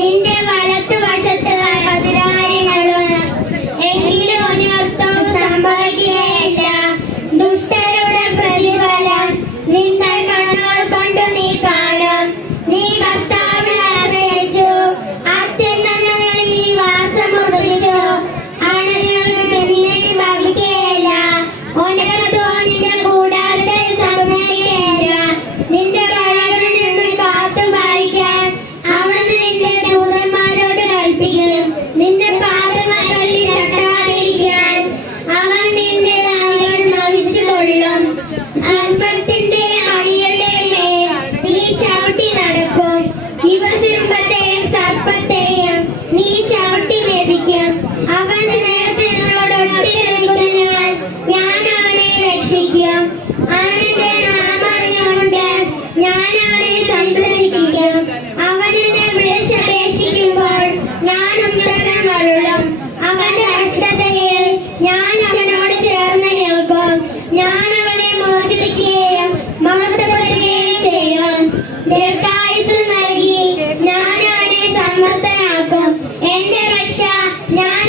നിന്റെ വലത്തുവശത്ത് പതിനായിരങ്ങളും, എങ്കിലും ഒരർത്ഥവും സംഭവിക്കുകയില്ല. ദുഷ്ടരുടെ പ്രതിഫലം നിന്റെ കണ്ണുകൾ കൊണ്ട് നീ കാണും. നീ കർത്താവിൽ ആശ്രയിച്ചു, അത്യുന്നതങ്ങളിൽ നീ വാസം ഉറപ്പിച്ചു. അണുങ്ങൾക്ക് നിന്നെ ഭവിക്കുകയില്ല, ഒരർത്ഥോ നിന്റെ കൂടാരത്തിൽ സംഭവിക്കുകയില്ല. നിന്റെ വഴികളിൽ നിന്ന് കാത്തു പാലിക്കാൻ അവിടുന്ന് നിന്റെ ദൂതന്മാരോട് കൽപ്പിക്കും. നിന്റെ പാദങ്ങൾ കല്ലിൽ തട്ടാതിരിക്കാൻ അവൻ നിന്റെ നാവിൽ നയിച്ചുകൊള്ളും. സർപ്പത്തിന്റെ അണികളുടെ മേൽ നീ ചവിട്ടി നടക്കും. യുവസിംഹത്തെയും സർപ്പത്തെയും നീ ചവിട്ടി മെതിക്കും. അവൻ നേരത്തെ നിങ്ങളോട് ഒട്ടി നിൽക്കുന്നതിനാൽ ഞാൻ അവനെ രക്ഷിക്കും. അവന്റെ നാമറിഞ്ഞുകൊണ്ട് ഞാൻ അവനെ സംരക്ഷിക്കും. അവൻ എന്നെ വിളിച്ചപേക്ഷിക്കുമ്പോൾ ഞാൻ ഉത്തരം അരുളും. അവന്റെ കഷ്ടതയിൽ ഞാൻ അവനോട് ചേർന്ന് നിൽക്കും. ഞാൻ അവനെ മോചിപ്പിക്കുകയും മഹത്വപ്പെടുത്തുകയും ചെയ്യും. ദീർഘായുസ്സ് നൽകി ഞാൻ അവനെ സമർത്ഥനാക്കും. എന്റെ രക്ഷ ഞാൻ